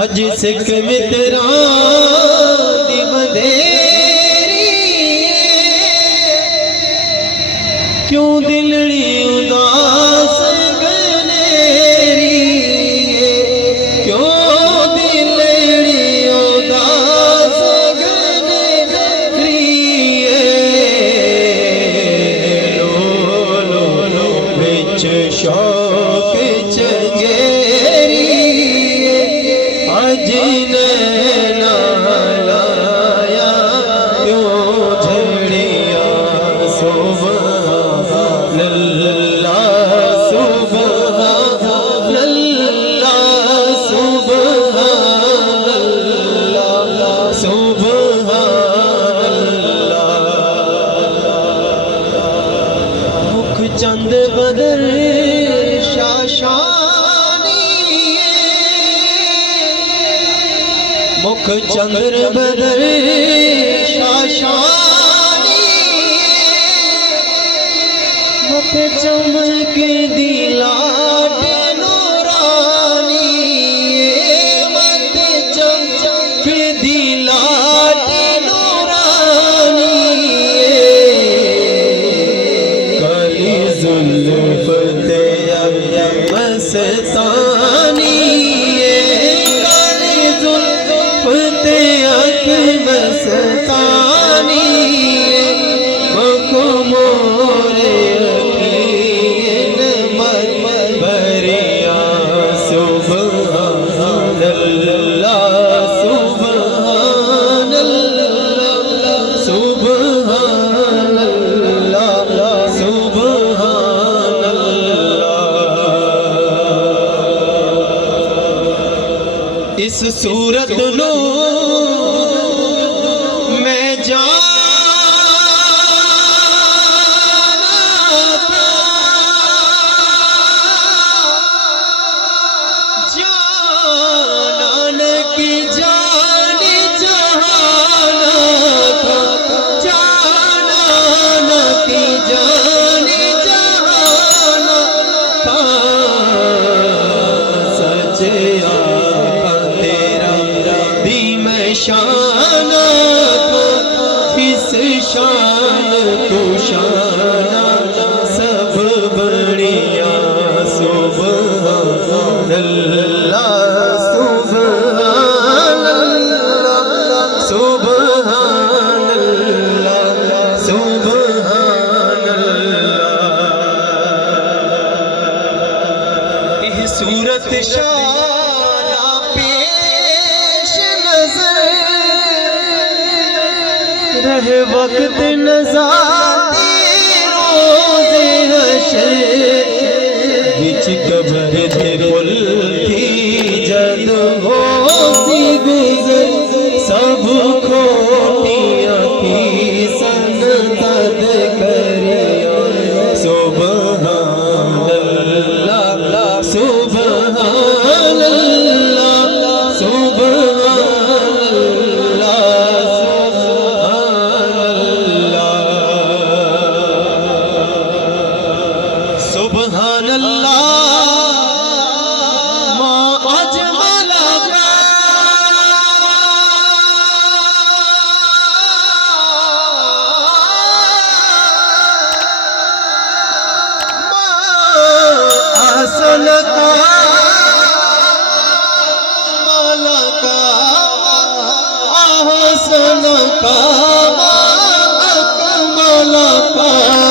अज सिख मित्रा दी बंधेरी क्यों दिलड़ी उदास गनेरी क्यों दिलड़ी उदास गनेरी लो लो लो बिच शौक चंगेरी जिने लाया क्यों झड़िया सुबहानल्लाह सुबहानल्लाह सुबहानल्लाह सुबहानल्लाह मुख चंद बदर मुख चंद्र बदर शाशानी मत चमक दिलाट नूरानी मत चमक दिलाट नूरानी काली जुल्फ ते मस्तानी मस्तानी मोरे अखीन मर भरिया सुबहानल्लाह सुबहानल्लाह सुबहानल्लाह सुबहानल्लाह इस सूरत नो शान इस शान तू शाना सब बढ़िया सुबहानल्लाह सुबहानल्लाह सुबहानल्लाह सुबहानल्लाह इह सूरत शाना पेश नजर रहे वक्त नज़ारे रोज़े हशर विच कब्र ते पुल थी जद होसी गुज़र सब खोटियां थी सन तद करिया सुबहानल्लाह सुबहानल्लाह सुबहानल्लाह सुबहानल्लाह मा अजमल का मा अहसन का माला का अहसन का मा अकमल का